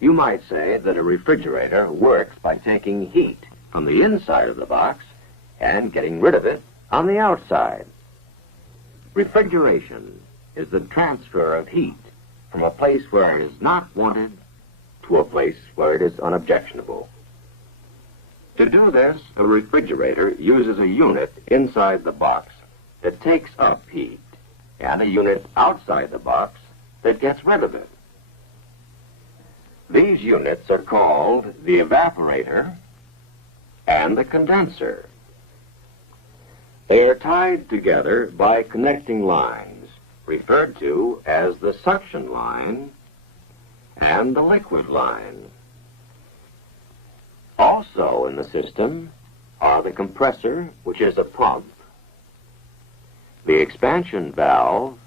You might say that a refrigerator works by taking heat from the inside of the box and getting rid of it on the outside. Refrigeration is the transfer of heat from a place where it is not wanted to a place where it is unobjectionable. To do this, a refrigerator uses a unit inside the box that takes up heat and a unit outside the box that gets rid of it. These units are called the evaporator and the condenser. They are tied together by connecting lines, referred to as the suction line and the liquid line. Also in the system are the compressor, which is a pump, the expansion valve,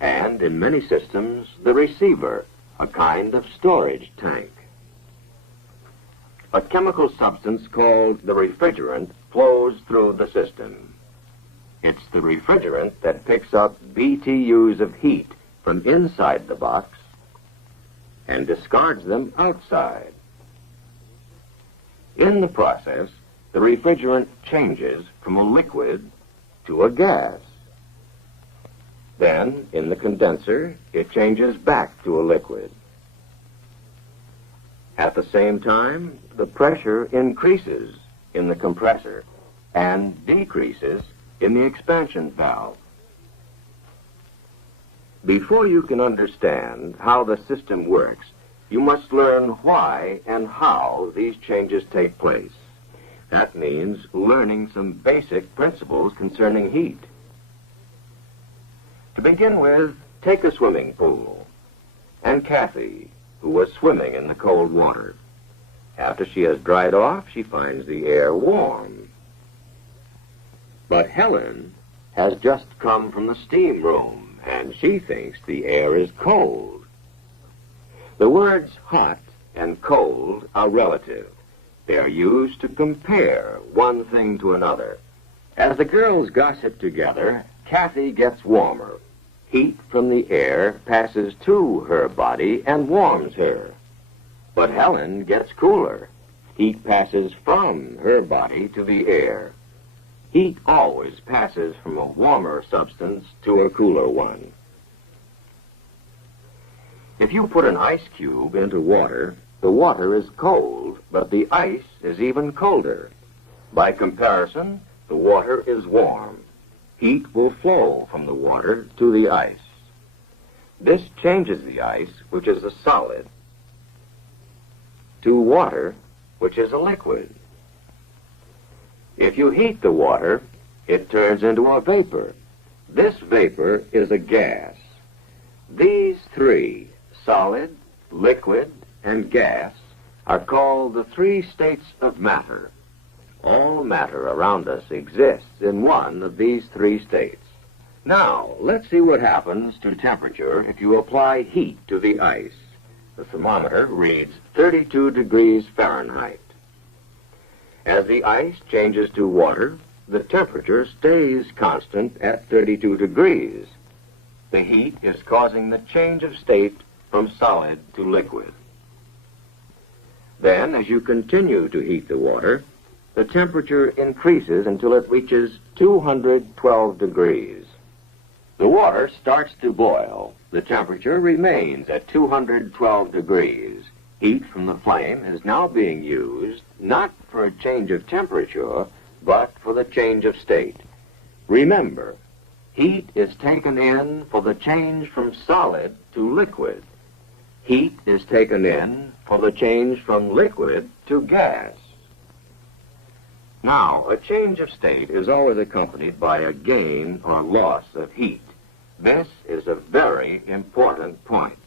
and in many systems, the receiver, a kind of storage tank. A chemical substance called the refrigerant flows through the system. It's the refrigerant that picks up BTUs of heat from inside the box and discards them outside. In the process, the refrigerant changes from a liquid to a gas. Then, in the condenser, it changes back to a liquid. At the same time, the pressure increases in the compressor and decreases in the expansion valve. Before you can understand how the system works, you must learn why and how these changes take place. That means learning some basic principles concerning heat. To begin with, take a swimming pool, and Kathy, who was swimming in the cold water. After she has dried off, she finds the air warm. But Helen has just come from the steam room, and she thinks the air is cold. The words hot and cold are relative. They are used to compare one thing to another. As the girls gossip together, Kathy gets warmer. Heat from the air passes to her body and warms her. But Helen gets cooler. Heat passes from her body to the air. Heat always passes from a warmer substance to a cooler one. If you put an ice cube into water, the water is cold, but the ice is even colder. By comparison, the water is warm. Heat will flow from the water to the ice. This changes the ice, which is a solid, to water, which is a liquid. If you heat the water, it turns into a vapor. This vapor is a gas. These three, solid, liquid, and gas, are called the three states of matter. All matter around us exists in one of these three states. Now, let's see what happens to temperature if you apply heat to the ice. The thermometer reads 32 degrees Fahrenheit. As the ice changes to water, the temperature stays constant at 32 degrees. The heat is causing the change of state from solid to liquid. Then, as you continue to heat the water, the temperature increases until it reaches 212 degrees. The water starts to boil. The temperature remains at 212 degrees. Heat from the flame is now being used not for a change of temperature, but for the change of state. Remember, heat is taken in for the change from solid to liquid. Heat is taken in for the change from liquid to gas. Now, a change of state is always accompanied by a gain or loss of heat. This is a very important point.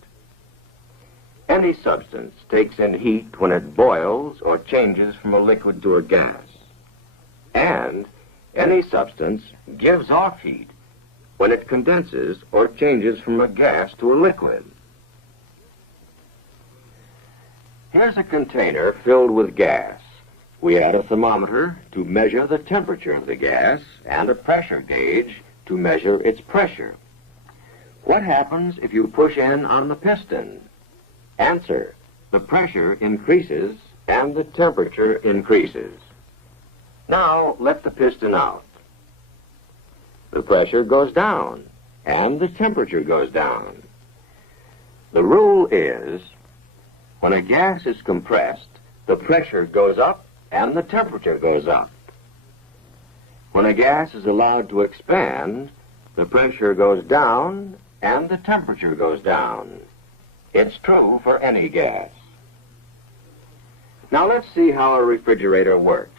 Any substance takes in heat when it boils or changes from a liquid to a gas. And any substance gives off heat when it condenses or changes from a gas to a liquid. Here's a container filled with gas. We add a thermometer to measure the temperature of the gas and a pressure gauge to measure its pressure. What happens if you push in on the piston? Answer. The pressure increases and the temperature increases. Now let the piston out. The pressure goes down and the temperature goes down. The rule is, when a gas is compressed, the pressure goes up and the temperature goes up. When a gas is allowed to expand, the pressure goes down and the temperature goes down. It's true for any gas. Now let's see how a refrigerator works.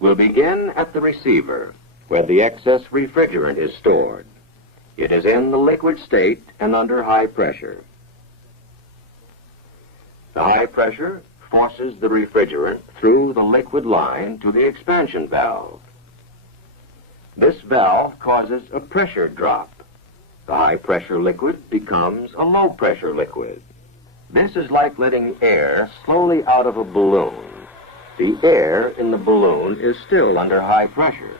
We'll begin at the receiver, where the excess refrigerant is stored. It is in the liquid state and under high pressure. The high pressure forces the refrigerant through the liquid line to the expansion valve. This valve causes a pressure drop. The high-pressure liquid becomes a low-pressure liquid. This is like letting air slowly out of a balloon. The air in the balloon is still under high pressure,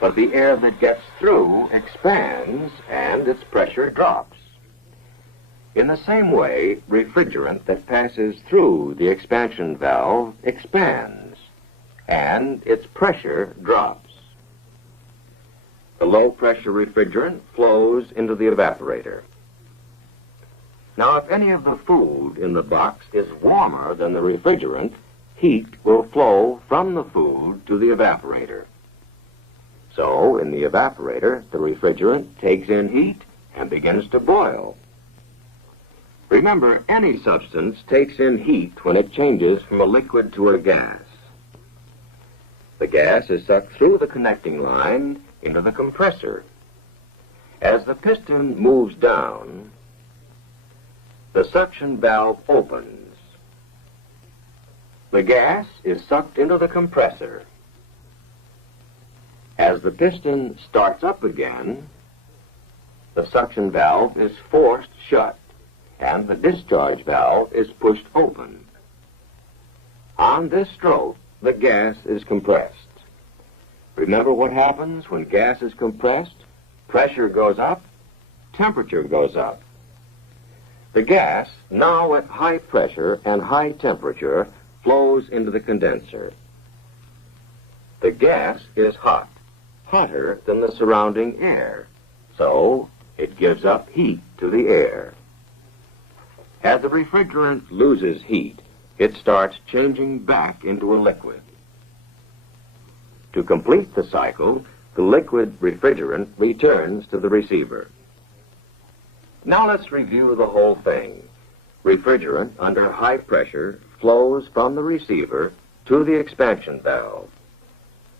but the air that gets through expands and its pressure drops. In the same way, refrigerant that passes through the expansion valve expands, and its pressure drops. The low-pressure refrigerant flows into the evaporator. Now, if any of the food in the box is warmer than the refrigerant, heat will flow from the food to the evaporator. So, in the evaporator, the refrigerant takes in heat and begins to boil. Remember, any substance takes in heat when it changes from a liquid to a gas. The gas is sucked through the connecting line into the compressor. As the piston moves down, the suction valve opens. The gas is sucked into the compressor. As the piston starts up again, the suction valve is forced shut, and the discharge valve is pushed open. On this stroke, the gas is compressed. Remember what happens when gas is compressed? Pressure goes up, temperature goes up. The gas, now at high pressure and high temperature, flows into the condenser. The gas is hot, hotter than the surrounding air, so it gives up heat to the air. As the refrigerant loses heat, it starts changing back into a liquid. To complete the cycle, the liquid refrigerant returns to the receiver. Now let's review the whole thing. Refrigerant under high pressure flows from the receiver to the expansion valve.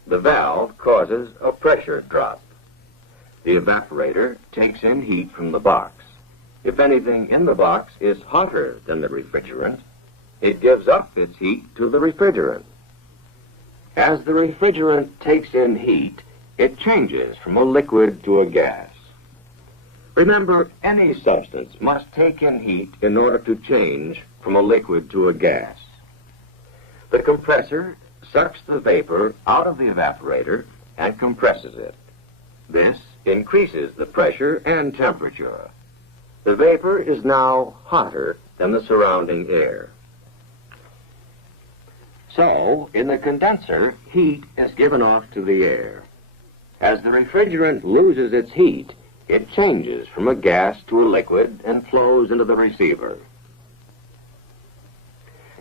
The valve causes a pressure drop. The evaporator takes in heat from the box. If anything in the box is hotter than the refrigerant, it gives up its heat to the refrigerant. As the refrigerant takes in heat, it changes from a liquid to a gas. Remember, any substance must take in heat in order to change from a liquid to a gas. The compressor sucks the vapor out of the evaporator and compresses it. This increases the pressure and temperature. The vapor is now hotter than the surrounding air. So, in the condenser, heat is given off to the air. As the refrigerant loses its heat, it changes from a gas to a liquid and flows into the receiver.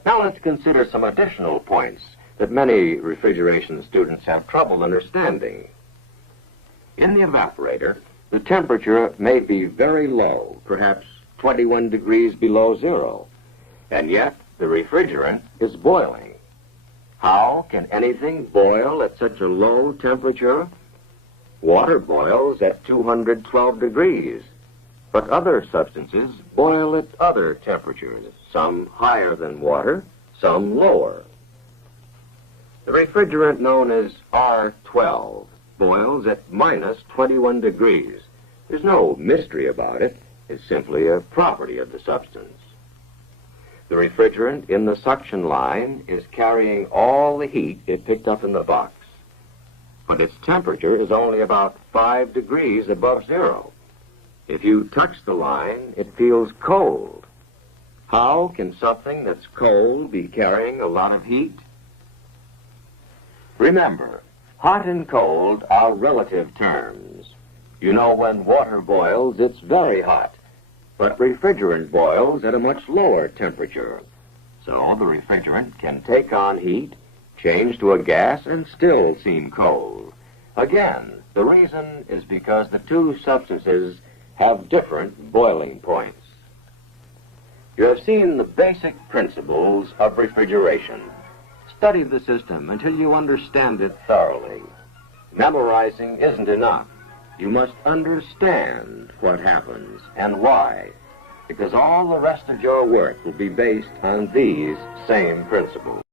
Now let's consider some additional points that many refrigeration students have trouble understanding. In the evaporator, the temperature may be very low, perhaps 21 degrees below zero, and yet the refrigerant is boiling. How can anything boil at such a low temperature? Water boils at 212 degrees, but other substances boil at other temperatures, some higher than water, some lower. The refrigerant known as R12 boils at minus 21 degrees. There's no mystery about it. It's simply a property of the substance. The refrigerant in the suction line is carrying all the heat it picked up in the box, but its temperature is only about 5 degrees above zero. If you touch the line, it feels cold, How can something that's cold be carrying a lot of heat? Remember, hot and cold are relative terms. You know, when water boils, it's very hot, but refrigerant boils at a much lower temperature. So the refrigerant can take on heat, change to a gas, and still seem cold. Again, the reason is because the two substances have different boiling points. You have seen the basic principles of refrigeration. Study the system until you understand it thoroughly. Memorizing isn't enough. You must understand what happens and why, because all the rest of your work will be based on these same principles.